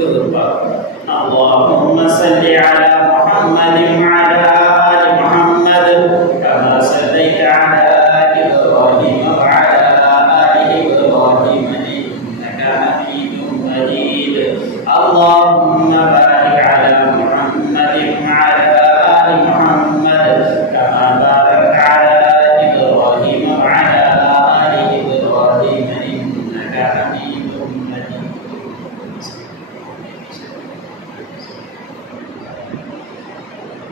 درود پاک اللهم صل على محمد وعلى آل محمد كما صليت على إبراهيم وعلى آل إبراهيم إنك حميد مجيد اللهم بارك على محمد وعلى آل محمد كما باركت على إبراهيم وعلى آل إبراهيم إنك حميد مجيد.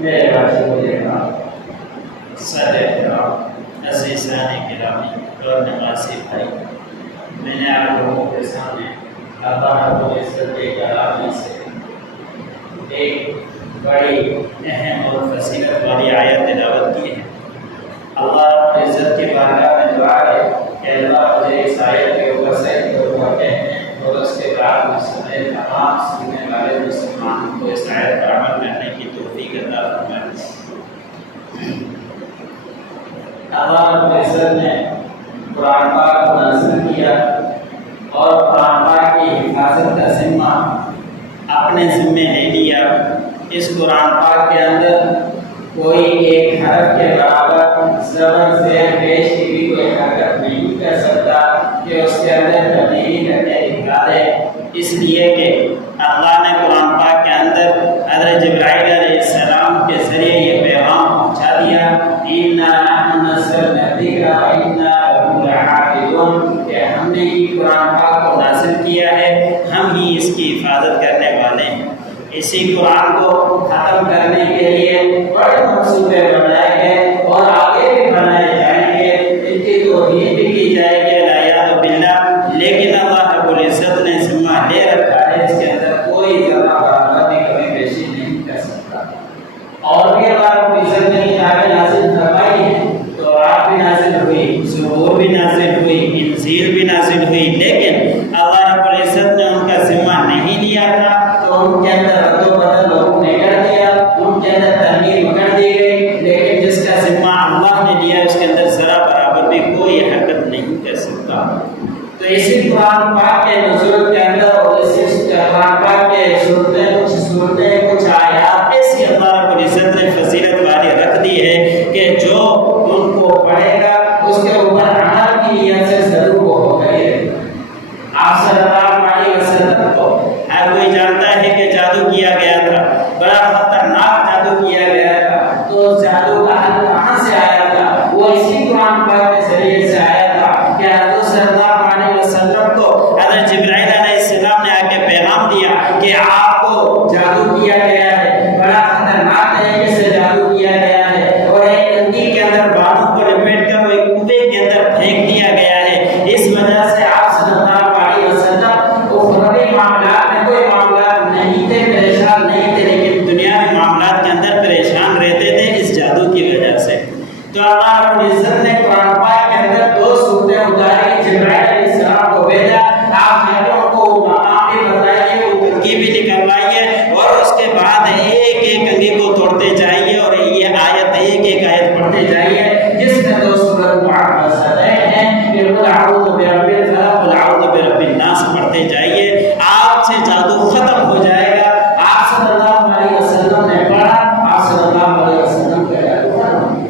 میرے عزیزان گرامی اور نوازی بھائی، میں نے آپ لوگوں کے سامنے اللہ رب العزت کے کلام سے ایک بڑی اہم اور فضیلت والی آیت تلاوت کی ہے۔ اللہ رب العزت کے بارگاہ میں دعا ہے کہ اللہ مجھے اس آیت کے اوپر صحیح طور پر کہنے اور اس کے بعد میں سمیت تمام سننے والے مسلمانوں کو اس آیت پر عمل کرنے کی توفیق عطا فرمائے۔ اللہ رب العزت نے قرآن پاک کو نازل کیا اور قرآن پاک کی حفاظت کا ذمہ اپنے ذمے لے لیا۔ اس قرآن پاک کے اندر کوئی ایک حرف کے برابر زبر زیر پیش کی بھی کوئی حرکت نہیں کر سکتا کہ اس کے اندر تبدیلی کر کے دکھا دے، اس لیے کہ اللہ نے قرآن پاک کے اندر حضرت جبرائیل علیہ السلام کے ذریعے یہ پیغام پہنچا دیا اِنَّا نَحْنُ نَزَّلْنَا الذِّكْرَ وَإِنَّا لَهُ لَحَافِظُونَ، کہ ہم نے ہی قرآن پاک کو نازل کیا ہے، ہم ہی اس کی حفاظت کرنے والے ہیں۔ اسی قرآن کو ختم کرنے کے لیے بڑے منصوبے بنائے گئے اور آگے بھی بنائے جائیں گے، ان کی توہین بھی کی جائے گی والعیاذ باللہ، لیکن اللہ رب العزت نے ذمہ لے رکھا ہے، اس کے اندر کوئی ذرہ برابر بھی کمی بیشی نہیں کر سکتا۔ اور بھی اللہ رب العزت نے کتابیں نازل فرمائی ہیں، تورات بھی نازل ہوئی، زبور بھی نازل ہوئی، انجیل بھی نازل ہوئی، لیکن اللہ رب العزت نے ان کا ذمہ نہیں لیا تھا، تو ان کے اندر رد و بدل لوگوں نے کر دیا، ان کے اندر ترمیم کر دی گئی، لیکن جس کا ذمہ اللہ نے لیا اس کے اندر ذرا برابر بھی کوئی حرکت نہیں کر سکتا۔ تو اسی قرآن پاک کے نزول کے اندر اور اسی قرآن پاک کے صورتیں کچھ آیات ایسی اللہ رب العزت نے فضیلت والی رکھ دی ہے کہ جو ان کو پڑھے گا اس کے اوپر عمل کی نیت سے ضرور وہ ہوگا ہی رہے گا۔ آپ صلی اللہ علیہ وسلم کو ہر کوئی جانتا ہے کہ جادو کیا گیا تھا، بڑا خطرناک جادو کیا گیا تھا، تو جادو کا حل کہاں سے آیا تھا؟ وہ اسی قرآن پاک کے ذریعے سے آیا تھا کہ حضرت صلی اللہ علیہ وسلم کو حضرت جبرائیل علیہ السلام نے آ کے پیغام دیا کہ آپ کو جادو کیا گیا ہے، بڑا خطرناک طریقے سے جادو کیا گیا ہے، اور ایک انگی کے اندر بالوں کو لپیٹ کر وہ ایک کنویں کے اندر پھینک دیا گیا ہے۔ اس وجہ سے آپ صلی اللہ علیہ وسلم اخروی معاملات میں کوئی معاملات نہیں تھے، پریشان نہیں تھے، لیکن دنیاوی معاملات کے اندر پریشان رہتے تھے اس جادو کی وجہ سے۔ تو اللہ رب العزت نے قرآن پاک کے اندر دو صورتیں اتاری، جبرائیل علیہ السلام کو بھیجا، آپ بیٹوں کو مقام بھی بتائیے، وہ کنگھی بھی نکلوائیے، اور اس کے بعد ایک ایک کنگھی کو توڑتے جائیے اور یہ آیت ایک ایک آیت پڑھتے جائیے، جس میں دو سورت معوذتین ہیں، قل اعوذ برب الفلق قل اعوذ برب الناس پڑھتے جائیے، آپ سے جادو ختم ہو جائے گا۔ آپ صلی اللہ علیہ وسلم نے پڑھا، آپ صلی اللہ علیہ وسلم کا جادو ختم۔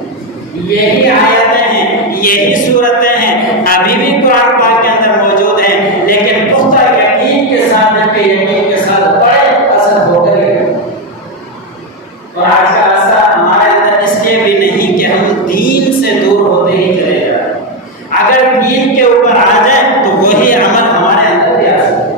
یہی آیتیں ہیں، یہی صورتیں ہیں، ابھی بھی قرآن پاک کے اندر موجود ہیں، لیکن پختہ یقین کے ساتھ یقین کے ساتھ بڑے اثر ہو کر ہی رہے۔ اور آج کا اثر ہمارے اندر اس لیے بھی نہیں کہ ہم دین سے دور ہوتے ہی چلے جائیں، اگر دین کے اوپر آ جائیں تو وہی عمل ہمارے اندر بھی آ سکتا ہے۔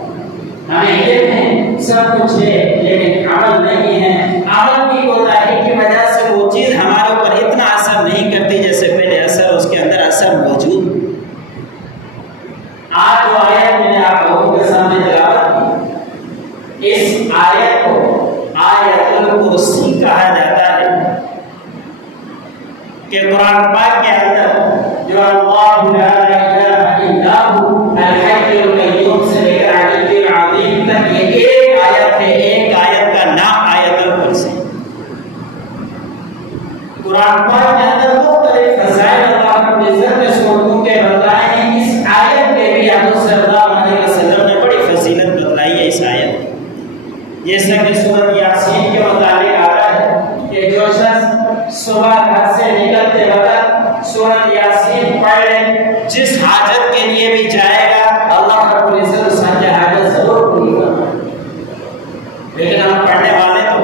ہمیں علم ہے، سب کچھ ہے، لیکن عمل نہیں ہے، عمل کی کوتاہی کی وجہ سے وہ چیز ہمارے اوپر اتنا اثر نہیں کرتی جیسے پہلے اثر اس کے اندر اثر موجود۔ آج جو آیت میں نے آپ لوگوں کے سامنے تلاوت کی، اس آیت کو آیت الکرسی کہا جاتا ہے کہ قرآن پاک کے اندر جو اللہ لا الہ الا ہو الحی القیوم سے لے کر علی العظیم تک یہ ایک آیت ہے، ایک آیت کا نام آیت الکرسی۔ قرآن پاک کے اندر مختلف فضائل اللہ رب العزت نے سورتوں کے بتائے ہیں، اس آیت میں بھی حضرت صلی اللہ علیہ وسلم نے بڑی فضیلت بتلائی ہے اس آیت۔ جیسا کہ سورۃ یاسین کے متعلق آتا ہے کہ جو شخص صبح گھر سے نکلتے وقت سورۃ یاسین پڑھ لے، جس حاجت کے لیے بھی جائے گا اللہ رب العزت اس کی حاجت ضرور پوری کرے گا۔ لیکن ہم پڑھنے والے تو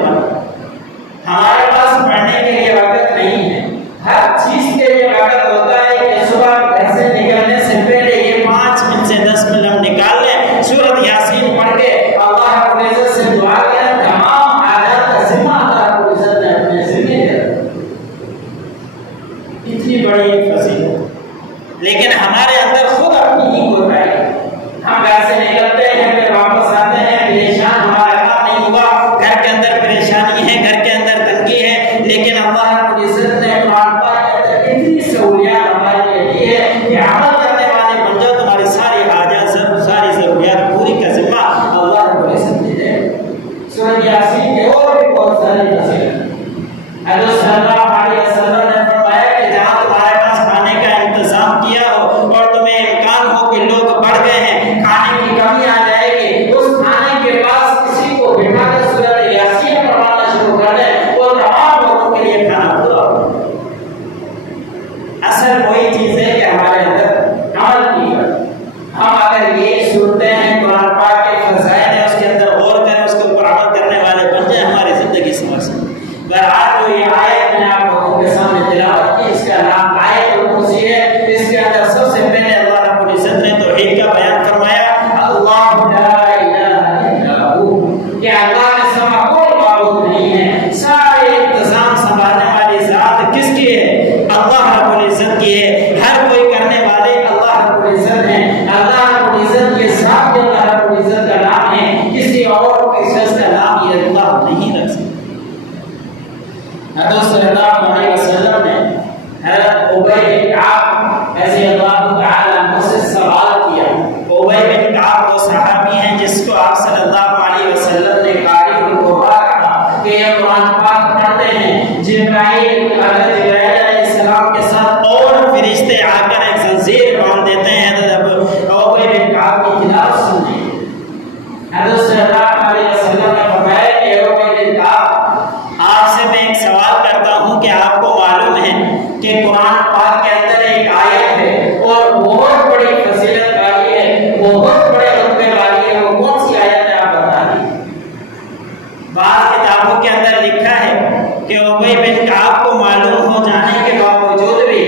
ہمارے پاس پڑھنے کے لیے وقت نہیں ہے۔ ہر چیز کے لیے وقت ہوتا ہے کہ صبح گھر سے نکلنے سے پہلے یہ 5 منٹ سے 10 منٹ ہم نکال لیں، سورۃ یاسین پڑھ کے اللہ رب العزت سے دعا کریں، تمام حاجات کا ذمہ اللہ رب العزت نے اپنے ذمہ لے رکھا۔ اتنی بڑی فضیلت، لیکن ہمارے اندر خود اپنی ہی کوتاہی ہے۔ ہم گھر سے نکلتے ہیں، پھر واپس آتے ہیں پریشان، ہمارا کام نہیں ہوا، گھر کے اندر پریشانی ہے، گھر کے اندر تنگی ہے، لیکن اللہ رب العزت نے قرآن پاک کے اندر اتنی سہولیات ہمارے لیے دی ہے کہ عمل کرنے والے بن جاؤ، تمہاری ساری حاجات، ساری ضروریات پوری کا ذمہ اللہ رب العزت نے دے۔ سورۃ یاسین کے اور بھی بہت ساری فضیلت۔ حضرت صلی اللہ علیہ وسلم نے فرمایا کہ جہاں تمہارے پاس کھانے کا انتظام کیا ہو اور تمہیں امکان ہو کہ لوگ بڑھ گئے ہیں، کھانے کی کمی آ جائے گی، اس کھانے کے پاس کسی کو بٹھا کر سورۃ یاسین پڑھانا شروع کر دیں، وہ تمام لوگوں کے لیے کھانا پورا ہو۔ اصل وہی چیز ہے کہ ہمارے اندر عمل کی کریں۔ ہم اگر یہ سنتے ہیں قرآن پاک کے فضائل ہیں، اس کے اندر غور کریں، اس کے اوپر عمل کرنے والے بن جائیں، ہماری زندگی سمجھ سکیں۔ آج جو یہ آیت میں نے آپ لوگوں کے سامنے تلاوت کی، اس کا نام آیت الکرسی ہے۔ اس کے اندر سب سے پہلے اللہ رب العزت نے توحید کا بیان فرمایا، اللہ لا الہ الا ہو، کہ اللہ کے سوا کوئی معبود نہیں ہے۔ سارے انتظام سنبھالنے والی ذات کس کی ہے؟ اللہ رب العزت کی ہے۔ ہر کوئی کرنے والے اللہ رب العزت ہیں۔ اللہ رب العزت یہ ذات بھی اللہ رب العزت کا نام ہے، کسی اور کے شخص کا نام یہ اللہ نہیں رکھ سکتا۔ حضرت صلی اللہ علیہ وسلم نے حضرت ابی بن کعب رضی اللہ تعالی عنہ سے سوال کیا۔ ابی بن کعب وہ صحابی ہیں جس کو آپ صلی اللہ علیہ وسلم نے قاری القرآن کہا کہ یہ قرآن پاک پڑھتے ہیں، جبرائیل حضرت جبرائیل علیہ السلام کے ساتھ اور فرشتے آ کر ایک زنجیر باندھ دیتے ہیں حضرت ابی بن کعب کی تلاوت سننے۔ حضرت صلی اللہ علیہ وسلم نے فرمایا کہ ابی بن کعب، آپ سے میں ایک سوال کرتا ہوں کہ آپ کو معلوم ہے کہ قرآن پاک کے اندر ایک آیت ہے اور بہت بڑی فضیلت والی ہے، بہت بڑے رتبے والی ہے، وہ کون سی آیت ہے آپ بتا دیجیے۔ بعض کتابوں کے اندر لکھا ہے کہ ابی بن کعب کو معلوم ہو جانے کے باوجود بھی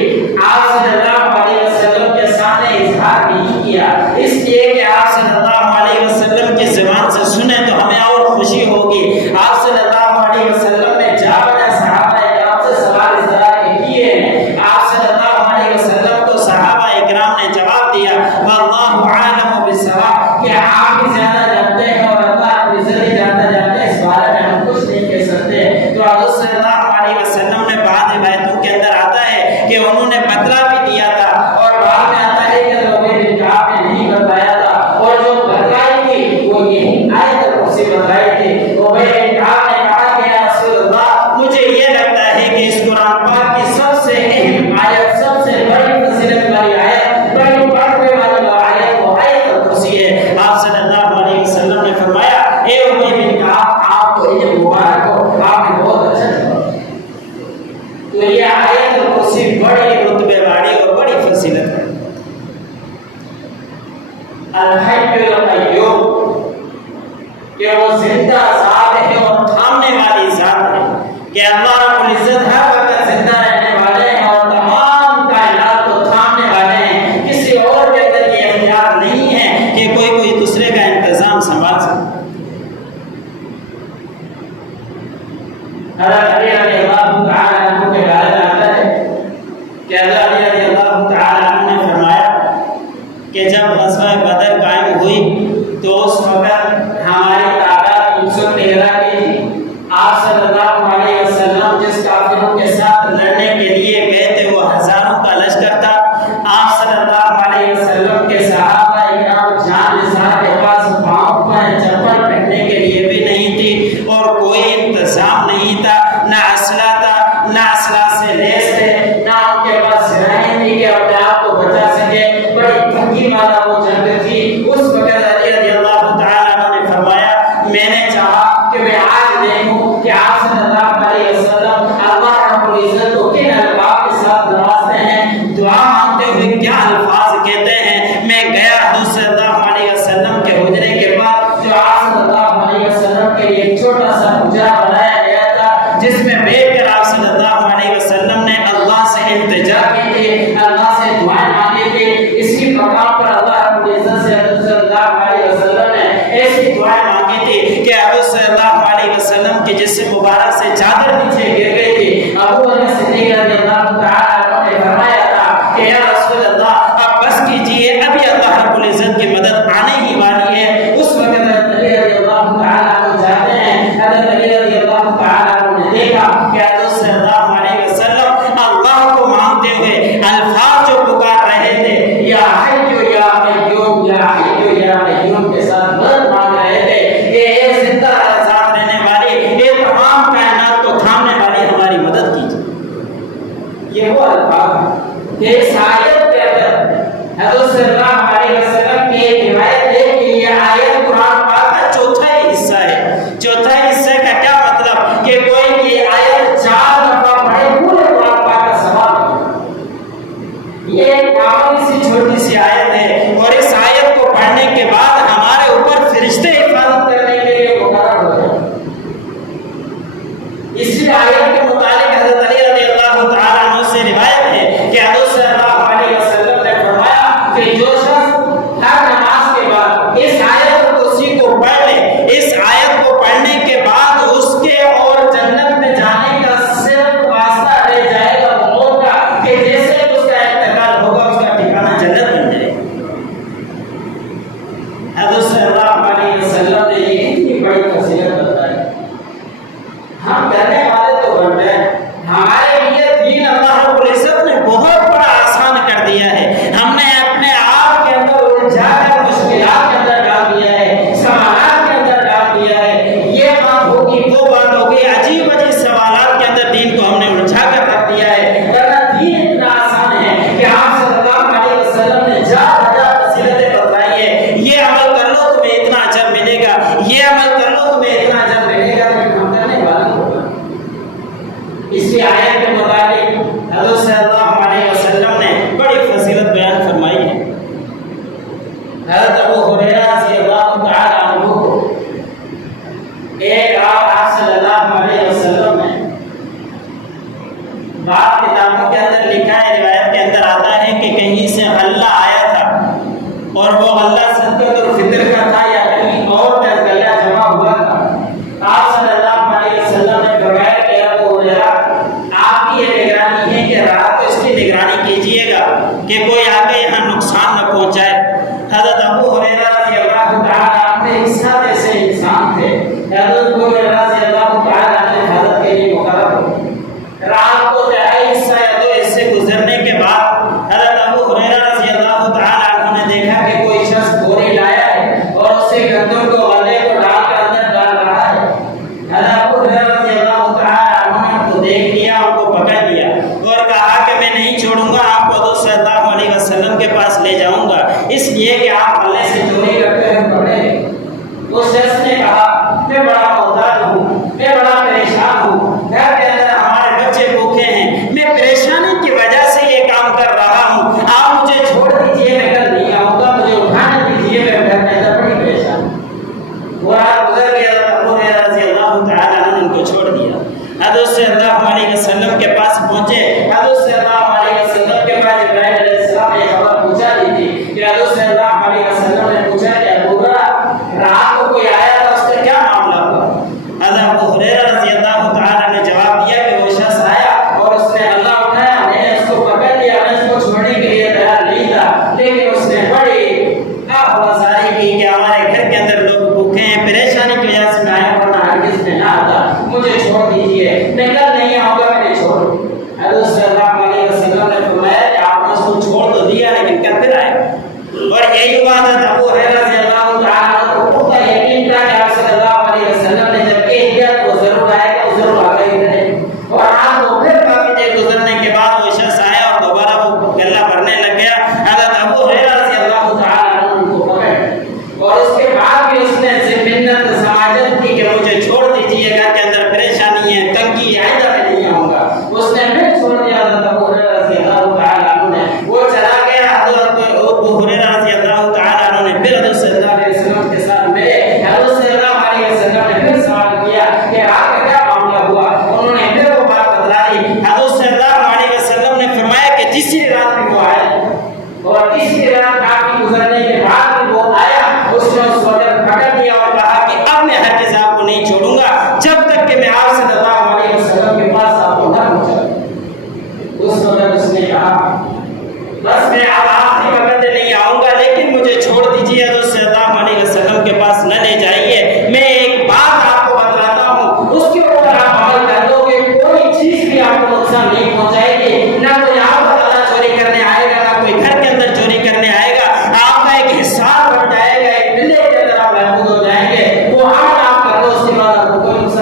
آپ صلی اللہ علیہ وسلم کے سامنے اظہار نہیں کیا، اس لیے کہ آپ صلی اللہ علیہ وسلم کی زبان سے سنیں تو ہمیں اور خوشی ہوگی۔ آپ صلی اللہ علیہ وسلم نے جا بجا صحابہ اکرام سے سوال اس طرح کے کیے ہیں، آپ صلی اللہ علیہ وسلم کو صحابہ اکرام نے جواب دیا، واللہ عالم بالصواب، کہ آپ بھی زیادہ جانتے ہیں اور اللہ اپنی ذریعہ جانتے ہیں، اس بارے میں ہم کچھ نہیں کہہ سکتے۔ تو حضرت صلی اللہ علیہ وسلم نے بعض روایتوں کے اندر آتا ہے کہ انہوں نے بتلا بھی دیا تھا، اور بعد میں آتا ہے کہ ابی بن کعب نے نہیں بتایا تھا، اور جو بتلائی تھی وہ یہی آیت الکرسی بتلائی تھی۔ ابی بن کعب نے کہا کہ یا رسول اللہ، مجھے یہ لگتا ہے کہ اس قرآن پاک کی سب سے اہم آیت، سب سے بڑی فضیلت والی آیت، بڑی برکت والی آیت وہ آیت الکرسی ہے۔ آپ صلی اللہ علیہ وسلم نے فرمایا، اے ابی بن کعب، آپ کو یہ مبارک ہو، آپ نے بہت اچھا جواب دیا۔ تو یہ آیت الکرسی بڑی رتبے والی اور بڑی فضیلت ہے۔ الحی القیوم، کہ وہ زندہ ذات ہے اور تھامنے والی ذات ہے، کہ اللہ رب العزت ہر وقت زندہ رہنے والے ہیں اور تمام کائنات کو تھامنے والے ہیں۔ کسی اور کے اندر یہ اختیار نہیں ہے کہ کوئی دوسرے کا انتظام سنبھال سکے۔ حضرت علی رضی اللہ تعالی عنہ کے بارے میں آتا ہے کہ حضرت علی رضی اللہ تعالی عنہ نے فرمایا کہ جب غزوہ بدر قائم ہوئی تو اس وقت ہماری تعداد 313 کی تھی۔ آپ صلی اللہ علیہ وسلم جس کافروں کے ساتھ لڑنے کے لیے گئے تھے وہ ہزاروں کا لشکر تھا۔ آپ صلی اللہ علیہ وسلم کے صحابہ اکرام جان نثار کے پاس پاؤں پر چپل پہننے کے لیے بھی نہیں تھی اور کوئی انتظام نہیں تھا، نہ اسلحہ تھا، نہ اسلحہ سے لیس تھے، نہ ان کے پاس سلاحیں تھی کہ اپنے آپ کو بچا سکے۔ بڑی تنگی والا وہ جنگ تھی۔ اس وقت علی رضی اللہ تعالیٰ عنہ نے فرمایا، میں نے چاہا صلی اللہ علیہ وسلم اللہ رب العزت کو کن الفاظ کے ساتھ نوازتے ہیں، دعا مانگتے ہوئے کیا الفاظ کہتے ہیں۔ میں گیا حضور صلی اللہ علیہ وسلم کے حجرے کے بعد جو آپ صلی اللہ علیہ وسلم کے لیے ایک چھوٹا سا حجرہ بنایا گیا تھا، جس میں بیٹھ کر آپ صلی اللہ علیہ وسلم نے اللہ سے التجا کی تھی، اللہ سے دعائیں مانگی تھی۔ اسی مقام پر اللہ رب العزت سے حضور صلی اللہ علیہ وسلم نے ایسی دعائیں مانگی تھی کہ حضور صلی اللہ علیہ وسلم کے جسم مبارک سے چادر نیچے گر گئی تھی۔ ابو بکر صدیق رضی اللہ تعالی عنہ نے فرمایا تھا کہ یا رسول اللہ اب بس کیجئے، ابھی اللہ رب العزت کی مدد آنے ہی والی ہے۔ اس وقت حضرت علی رضی اللہ تعالی عنہ جاتے ہیں، حضرت علی رضی اللہ تعالی عنہ نے دیکھا کہ حضور صلی اللہ علیہ وسلم اللہ کو مانگتے ہوئے الفاظ جو پکار رہے تھے، یا حی یا قیوم یا حی یا قیوم کے ساتھ مدد مانگ رہے تھے۔ یہ زندہ ذات رہنے والی، یہ تمام کائنات کو تھامنے والی ہماری مدد کیجیے۔ یہ وہ الفاظ ہیں۔ اس آیت کے اندر حضور صلی اللہ علیہ وسلم کی ایک روایت ہے کہ یہ آیت قرآن پاک کا چوتھا حصہ ہے۔ چوتھا حصے کا کیا مطلب کہ کوئی یہ آیت 4 دفعہ پڑھے پورے قرآن پاک کا ثواب ہے۔ یہ ایک معمولی سی چھوٹی سی آیت ہے، اور اس آیت کو پڑھنے کے بعد ہمارے اوپر فرشتے حفاظت کرنے کے لیے مقرر ہو جائیں۔ اسی آیت کے متعلق حضرت علی رضی اللہ تعالی عنہ سے روایت ہے کہ حضور صلی اللہ علیہ وسلم نے فرمایا کہ جو شخص ہر نماز کے بعد اس آیت کرسی کو پڑھ لے، اس آیت کو پڑھنے کے بعد اس کے اور جنت میں جانے کا صرف واسطہ رہ جائے گا موت کا، کہ جیسے اس کا انتقال ہوگا اس کا ٹھکانہ جنت بن جائے گا۔ حضور صلی اللہ علیہ وسلم نے یہ اتنی بڑی فضیلت بتائی۔ ہم کرنے والے تو بن رہے ہیں، ہمارے لیے دین اللہ رب العزت نے بہت بڑا آسان کر دیا ہے۔ ہم نے اپنے آپ کے اندر الجھا کر مشکلات کے اندر ڈال دیا ہے، سوالات کے اندر ڈال دیا ہے، یہ بات ہوگی وہ بات ہوگی، عجیب عجیب سوالات کے اندر دین کو ہم نے الجھا کر رکھ دیا ہے۔ ورنہ دین اتنا آسان ہے کہ آپ صلی اللہ علیہ وسلم نے جا بجا فضیلتیں بتلائی ہے، یہ عمل کر لو تمہیں اتنا اجر ملے گا، یہ عمل کر لو تمہیں اتنا اجر ملے گا، لیکن ہم کرنے والے ہوگا۔ اسی آیت کے مطابق حضور صلی اللہ علیہ وسلم نے بڑی فضیلت بیان فرمائی ہے۔ حضرت ابو ہریرہ رضی اللہ تعالی عنہ کو ایک آپ صلی اللہ علیہ وسلم نے بعض کتابوں کے اندر لکھا ہے، روایت کے اندر آتا ہے کہ کہیں سے غلہ آیا تھا، اور وہ غلہ صدقۃ الفطر کا تھا یا کہیں اور کا غلہ جمع ہوا تھا۔ آپ صلی اللہ علیہ وسلم نے فرمایا کہ ابو ہریرہ آپ کی یہ نگرانی ہے کہ رات کو اس کی نگرانی کیجیے گا کہ کوئی آگے یہاں نقصان نہ پہنچائے۔ حضرت ابو ہریرہ رضی اللہ تعالی عنہ ایک سادے سے انسان تھے۔ حضرت ابو ہریرہ رضی اللہ تعالی عنہ حضرت کے لیے مقرر ہوئے۔ رات کو تہائی حصہ یا 2 حصے گزرنے کے بعد حضرت ابو ہریرہ رضی اللہ تعالی عنہ نے دیکھا کہ کوئی شخص بوری لایا ہے اور اس سے گندم کو غلے کو ڈال کر اندر ڈال رہا ہے۔ حضرت ابو ہریرہ رضی اللہ تعالی عنہ نے ان کو دیکھ لیا، ان کو پکڑ لیا اور کہا کہ میں نہیں چھوڑوں گا، آپ کو حضور صلی اللہ علیہ وسلم کے پاس لے جاؤں گا، اس لیے کہ آپ غلے سے چوری کرتے ہوئے پکڑے گئے۔ اس شخص نے کہا میں بڑا محتاج ہوں، میں بڑا پریشان ہوں، گھر کے اندر ہمارے بچے بھوکے ہیں، میں پریشانی کی وجہ سے یہ کام کر رہا ہوں، آپ مجھے چھوڑ دیجئے، میں کل نہیں آؤں گا، مجھے اٹھانے دیجئے، میں گھر کے اندر بڑی پریشان ہوں۔ وہ رات گزر گیا، ابو ہریرہ رضی اللہ تعالی عنہ نے ان کو چھوڑ دیا۔ حضرت صلی اللہ علیہ وسلم کے پاس پہنچے۔ حضرت صلی اللہ علیہ وسلم کے پاس جبرائیل علیہ السلام نے خبر پوچھا دی تھی کہ حضرت صلی اللہ علیہ وسلم نے پوچھا کہ ابو ہریرہ رات کو کوئی آیا تھا، اس کا کیا معاملہ ہوا؟ حضرت ابو ہریرہ رضی اللہ تعالی نے جواب دیا کہ وہ شخص آیا اور اس نے اللہ اٹھایا، میں نے اس کو پکڑ لیا، میں اس کو چھوڑنے کے لیے تیار نہیں تھا، لیکن اس نے بڑی آہوازاری کی کہ ہمارے گھر کے اندر لوگ بھوکے ہیں، پریشانی کی وجہ سے میں آیا، ورنہ ہرگز میں نہ آتا، مجھے چھوڑ دیجیے، میں کل نہیں آؤں گا، میں نے چھوڑ۔ حضرت صلی اللہ علیہ وسلم نے فرمایا کہ آپ نے اس کو چھوڑ تو دیا لیکن کل پھر آئے، اور یہی بات ہے ابو ہریرہ رضی اللہ تعالی عنہ کو پختہ یقین تھا کہ آپ صلی اللہ علیہ وسلم نے جب کہہ دیا تو ضرور آئے گا، ضرور آ گئی ہے۔ اور آپ کو پھر کافی دیر گزرنے کے بعد وہ شخص آیا اور دوبارہ وہ گلہ بھرنے لگ گیا۔ حضرت ابو ہریرہ رضی اللہ تعالی عنہ ان کو پکڑ، اور اس کے بعد بھی اس نے منت سماجت کی کہ مجھے چھوڑ دیجیے، گھر کے اندر پریشانی ہے،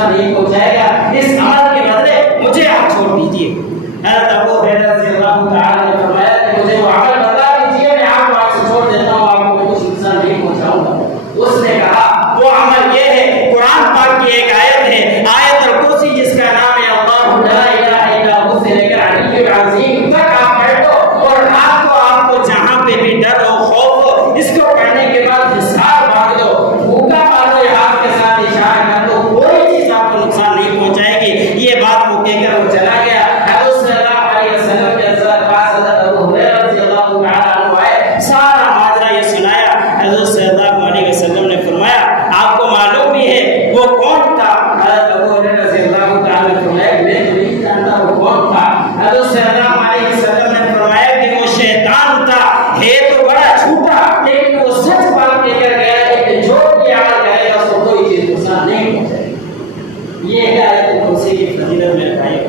نقصان نہیں پہنچائے گا، اس عمل کے بدلے مجھے آپ چھوڑ دیجیے۔ حضرت ابو ہریرہ رضی اللہ تعالیٰ نے فرمایا کہ مجھے وہ عمل بتا دیجیے، میں آپ کو آپ سے چھوڑ دیتا ہوں، آپ کو کچھ نقصان نہیں پہنچاؤں گا۔ اس نے کہا وہ عمل یہ ہے، قرآن پاک کی ایک آیت ہے، آیت الکرسی، جس کا نام ہے اللہ لا الہ الا ہو سے لے کر علی العظیم تک آپ پڑھ دو، اور رات کو آپ کو جہاں پہ بھی ڈر ہو، خوف ہو، اس کو پڑھنے کے بعد حساب باندھ دو، بھوکا مارو یا ہاتھ کے ساتھ اشارہ کر دو، کوئی چیز آپ کو نقصان نہیں پہنچائے گی۔ یہ بات وہ کہہ کر وہ چلا گیا۔ حضرت صلی اللہ علیہ وسلم کے پاس حضرت ابو ہریرہ رضی اللہ تعالیٰ عنہ آئے، سارا ماجرا یہ سنایا۔ حضرت صلی اللہ علیہ وسلم نے فرمایا آپ کو معلوم بھی ہے وہ کون تھا؟ حضرت ابو ہریرہ رضی اللہ تعالیٰ نے فرمایا میں تو نہیں جانتا وہ کون تھا۔ حضرت صلی اللہ علیہ وسلم نے فرمایا کہ وہ شیطان تھا، ہے تو بڑا جھوٹا، لیکن وہ سچ بات کہہ کر گیا ہے کہ جو بھی عمل کرے گا اس کو کوئی چیز نقصان نہیں پہنچائے گی۔ یہ ہے آیت الکرسی کی فضیلت میرے بھائی۔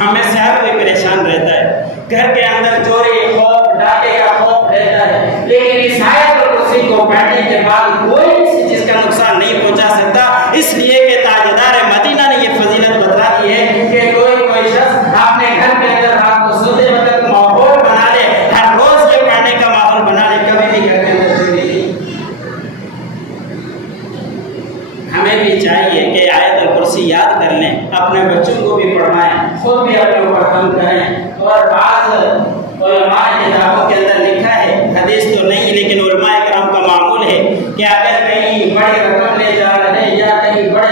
ہمیں سے ہر کوئی پریشان رہتا ہے، گھر کے اندر چوری، خوف، ڈاکے کا خوف رہتا ہے، لیکن اس آیت الکرسی کو پڑھنے کے بعد کوئی کسی چیز کا نقصان نہیں پہنچا سکتا، اس لیے کہ تاجدار مدینہ نے یہ فضیلت بتا دی ہے کہ کوئی شخص اپنے گھر کے اندر رات کو سوتے وقت ماحول بنا لے، ہر روز یہ پڑھنے کا ماحول بنا لے، کبھی بھی گھر کے اندر چوری نہیں۔ ہمیں بھی چاہیے کہ آیت الکرسی یاد کر لیں، اپنے بچوں کو بھی پڑھائیں، خود بھی اپنے اوپر کام کریں۔ اور بعض علماء کتابوں کے اندر لکھا ہے، حدیث تو نہیں لیکن علماء کرام کا معمول ہے کہ اگر کہیں بڑی رقم لے جا رہے ہیں یا کہیں بڑے